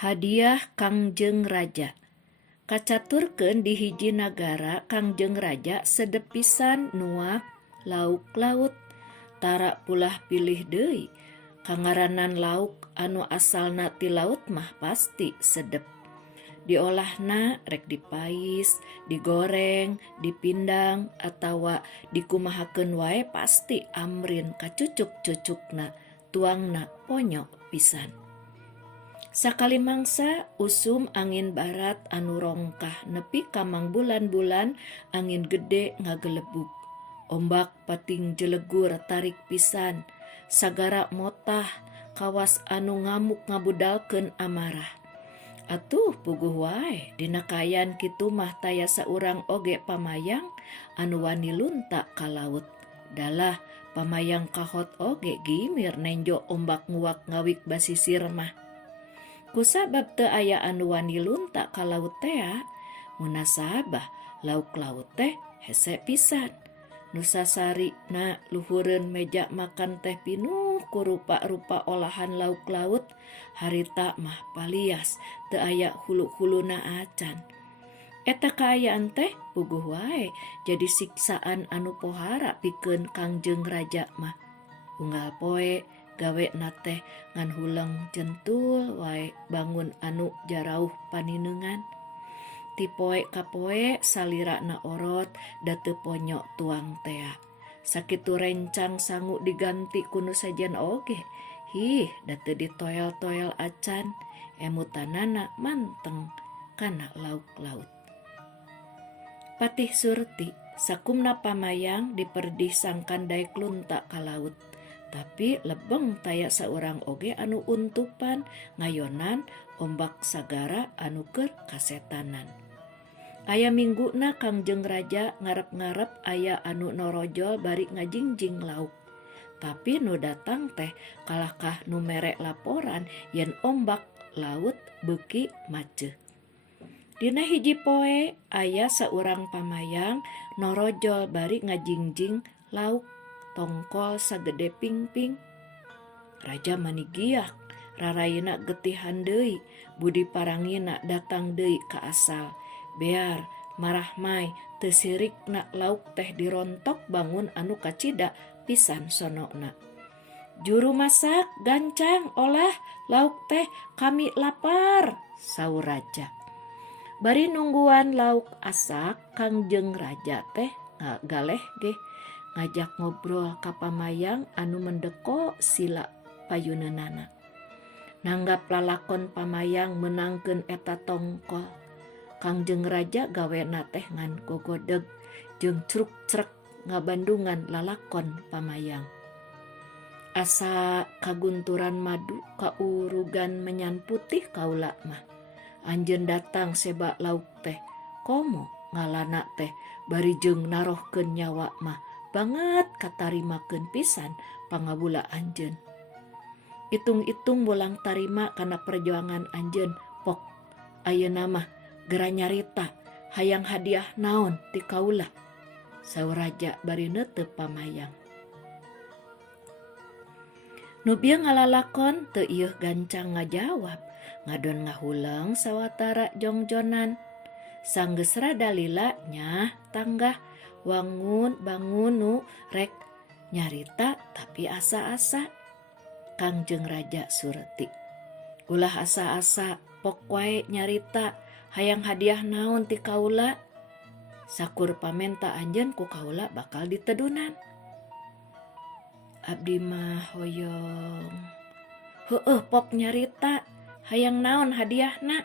Hadiah Kangjeng Raja. Kacaturkeun di hiji nagara Kangjeng Raja sedep pisan nuak lauk laut. Tara pulah pilih deui. Kangaranan lauk anu asalna ti laut mah pasti sedep. Diolahna rek dipais, digoreng, dipindang, atawa dikumahakeun wae pasti amrin kacucuk-cucukna, tuangna ponyo pisan. Sakali mangsa usum angin barat anu rongkah nepi ka bulan-bulan angin gede ngagelebuk. Ombak pating jelegur tarik pisan, sagara motah kawas anu ngamuk ngabudalkeun amarah. Atuh puguh wae dina kayan kitu mah taya saurang oge pamayang anu wani lunta ka laut. Dalah pamayang kahot oge gimir nenjo ombak nguak ngawik basisir mah. Kusabab teu aya anu wani lunta ka laut tea, munasabah lauk laut teh hese pisan. Nu sasarina luhureun meja makan teh pinuh ku rupa-rupa olahan lauk laut, harita mah palias teu aya hulu-huluna acan. Eta kaayaan teh puguh wae jadi siksaan anu pohara pikeun Kangjeng Raja mah. Unggal poe gawe nate ngan hulang jentul wae bangun anu jarauh paninengan. Ti poe ka poe salira na orot da teu ponyo tuang tea. Sakitu rencang sangu diganti kunu sajen oge. Da teu ditoel-toel acan, emutanana manteng kana lauk laut. Patih surti sakumna pamayang diperdih sangkan daek lunta ka laut. Tapi lebeng taya saurang oge anu untupan ngayonan ombak sagara anu keur kasetanan. Aya mingguna Kangjeng Raja ngarep-ngarep aya anu norojol bari ngajingjing lauk. Tapi nu datang teh kalahkah nu mere laporan yen ombak laut beuki maceuh. Dina hiji poe aya saurang pamayang norojol bari ngajingjing lauk tongkol sagede pingping. Raja manigiak, rarayina getihan deui, budi parangina datang deui ka asal. Bear marah mai teu sirikna lauk teh dirontok bangun anu kacida pisan sonona. Juru masak gancang olah lauk teh kami lapar, saur raja. Bari nungguan lauk asak Kangjeng Raja teh galeh ge ngajak ngobrol ka pamayang anu mendeko sila payuneunana. Nanggap lalakon pamayang menangkeun eta tongkol. Kangjeng Raja gawena teh ngan gogodeg jeung cruk-crek ngabandungan lalakon pamayang. Asa kagunturan madu kaurugan menyan putih kaula mah. Anjeun datang seba lauk teh, komo ngalana teh bari jeung narohkeun nyawa mah banget katarimakeun pisan pangabula anjeun. Itung-itung bolang tarima kana perjuangan anjeun, pok ayeuna mah gera nyarita hayang hadiah naon ti kaula, saur raja bari neuteup pamayang. Nu bieu ngalalakon teu ieuh gancang ngajawab, ngadon ngahulang sawatara jongjonan. Sanggeus rada lila nyah tanggah wangun bangun nu rek nyarita tapi asa-asa. Kangjeng Raja surti, ulah asa-asa pok wae nyarita hayang hadiah naon ti kaula, sakur pamenta anjeun ku kaula bakal ditedunan. Abdi mah hoyong, heueuh pok nyarita hayang naon hadiahna.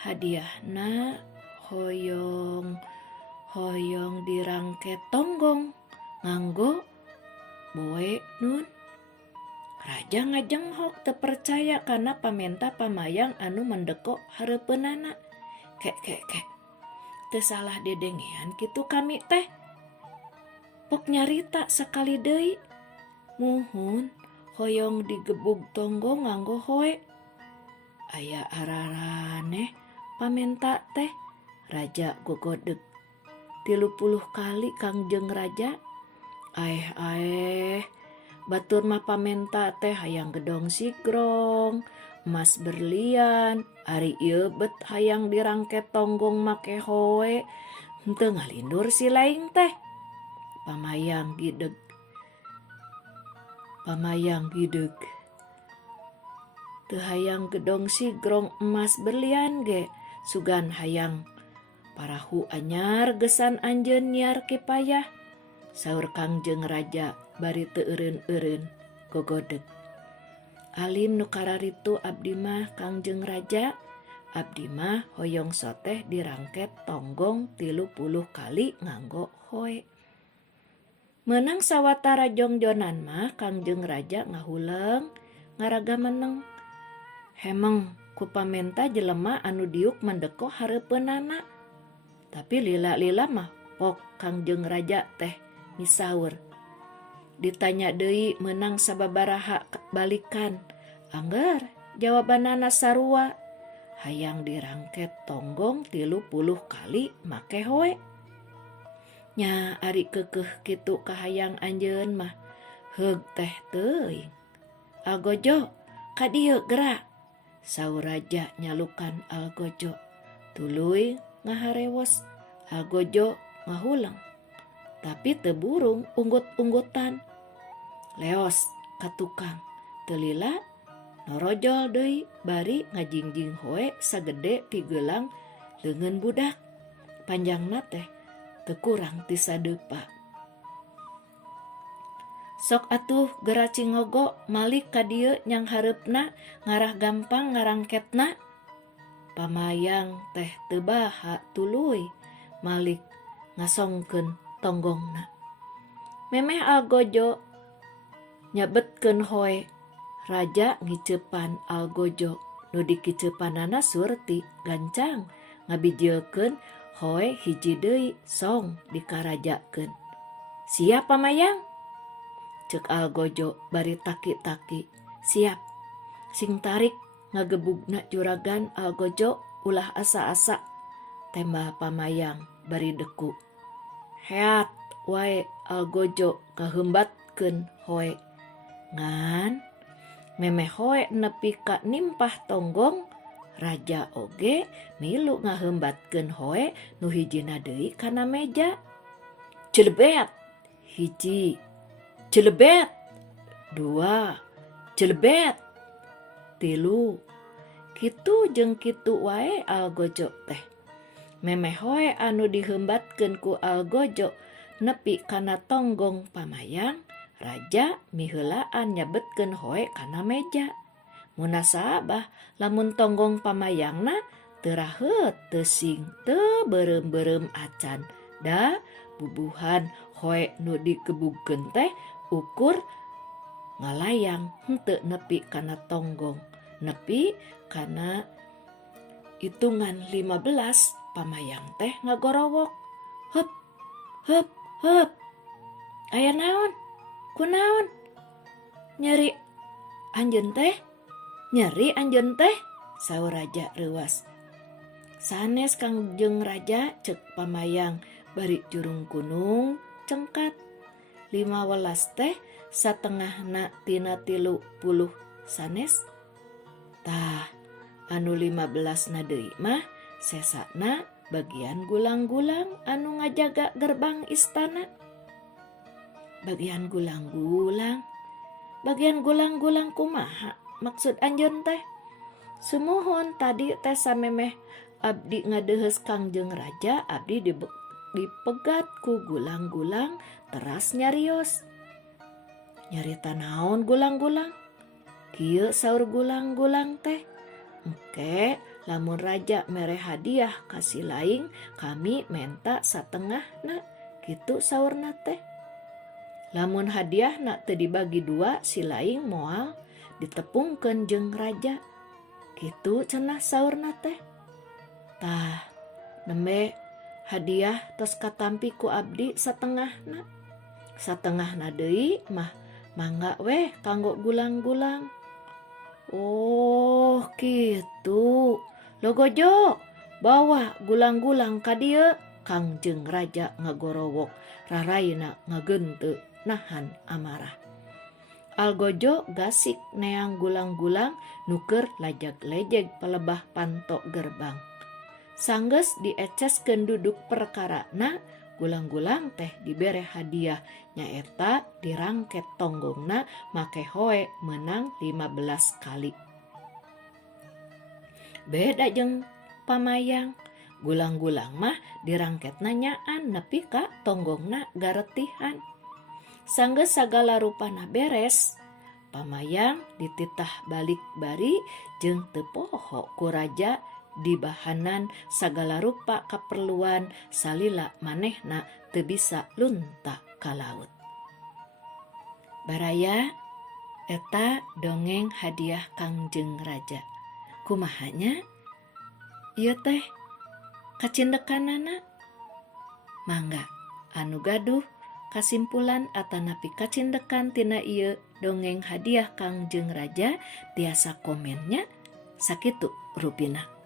Hadiahna hoyong dirangke tonggong nganggo boe nun. Raja ngajenghok teu percaya kana pamenta pamayang anu mendeko hareupeunana. Kek teu salah dedengean kitu kami teh. Pok nyarita sakali deui. Muhun hoyong digebug tonggong nganggo hoe. Aya araraneh pamenta teh, Raja gogodeg. 30 kali Kangjeng Raja. Batur mah pamenta teh hayang gedong sigrong, emas berlian, ari ieu bet hayang dirangket tonggong make hoe, henteu ngalindur si laing teh. Pamayang gideg. Teu hayang gedong si grong emas berlian ge, sugan hayang parahu anyar gesan anjeun nyiar kipayah. Saur Kangjeng Raja bari teu eureun-eureun gogodeg. Alim nu kararitu abdi mah Kangjeng Raja, abdi mah hoyong soteh dirangket tonggong 30 kali nganggo hoe. Menang sawatara jongjonan mah Kangjeng Raja ngahuleng ngaraga meneng. Hemeng ku pamenta jelema anu diuk mendeko hareupeunana. Tapi lila-lila mah pok Kangjeng Raja teh misaur. Ditanya deui menang sababaraha balikan. Angger jawabanana sarua. Hayang dirangket tonggong 30 kali make hoe. Nya ari keukeuh kitu kahayang anjeun mah heug teh teuing. Algojo ka dieu geura, saur raja nyalukan algojo. Tuluy ngaharewos, algojo ngahuleng. Tapi teu burung unggut-unggutan. Leos ka tukang, teu lila norojol deui bari ngajingjing hoe sagede pigeulang leungeun budak. Panjangna teh teu kurang ti sadeupa. Sok atuh geura cingogo malik ka dieu nyang hareupna ngarah gampang ngarangketna. Pamayang teh teu baha tuluy malik ngasongkeun tonggongna. Memeh algojo nyabetkeun hoe. Raja ngiceupan algojo nu dikiceupanana surti gancang ngabijieulkeun hoe hiji deui song dikarajakeun. Siap pamayang? Ceuk algojo bari taki-taki. Siap. Sing tarik ngagebugna juragan algojo ulah asa-asa. Tembah pamayang bari deku. Heat wae algojo ngaheumbatkeun hoe. Ngan memeh hoe nepi ka nimpah tonggong, raja oge milu ngaheumbatkeun hoe nu hijina deui kana meja. Celebet hiji, celebet dua, celebet tilu. Kitu jeung kitu wae algojo teh. Memeh hoe anu diheumbatkeun ku algojo nepi kana tonggong pamayang, raja miheulaan nyabetkeun hoe kana meja. Munasabah lamun tonggong pamayangna teu raheut teu sing teu beureum-beureum acan. Da bubuhan hoe nu digebugkeun teh ukur ngalayang henteu nepi kana tonggong, nepi kana hitungan 15. Pamayang teh ngagorowok. Heup, heup, heup. Aya naon? Kunaon? Nyeri anjeun teh? Nyeri anjeun teh? Saur raja reuas. Sanes Kangjeng Raja, ceuk pamayang bari jurung gunung cengkat. 15 teh satengahna tina 30 sanes. Tah anu 15 na deui mah sesana bagian gulang-gulang anu ngajaga gerbang istana. Bagian gulang-gulang kumaha maksud anjeun teh? Sumuhun tadi teh samemeh abdi ngadeuheus Kangjeng Raja, abdi dipegat ku gulang-gulang teras nyarios. Nyarita naon gulang-gulang? Kieu saur gulang-gulang teh. Engke lamun raja mere hadiah kasih laing, kami menta satengahna. Kitu saurna teh. Lamun hadiahna teu dibagi dua, si laing moal ditepungkeun jeung raja. Kitu cenah saurna teh. Tah nembe hadiah tos katampi ku abdi satengahna. Satengahna deui mah mangga weh kanggo gulang-gulang. Oh kitu. Logojo bawa gulang-gulang ka dieu. Kangjeng Raja ngagorowok, rarayna ngagenteu nahan amarah. Algojo gasik neang gulang-gulang nuker lajag-lejeg pelebah panto gerbang. Sanggeus dieceskeun duduk perkarana, gulang-gulang teh dibere hadiah nyaeta dirangket tonggongna make hoe menang 15 kali. Beda jeung pamayang, gulang-gulang mah dirangketna nyaan nepi ka tonggongna garetihan. Sanggeus sagala rupana beres, pamayang dititah balik bari jeung teu poho ku raja dibahanan sagala rupa kaperluan salila manehna teu bisa lunta ka laut. Baraya eta dongeng hadiah Kangjeng Raja. Kumahanya? Ieu teh kacindekanana? Mangga anu gaduh kasimpulan atanapi kacindekan tina ieu dongeng hadiah Kangjeng Raja tiasa komennya sakitu rupina.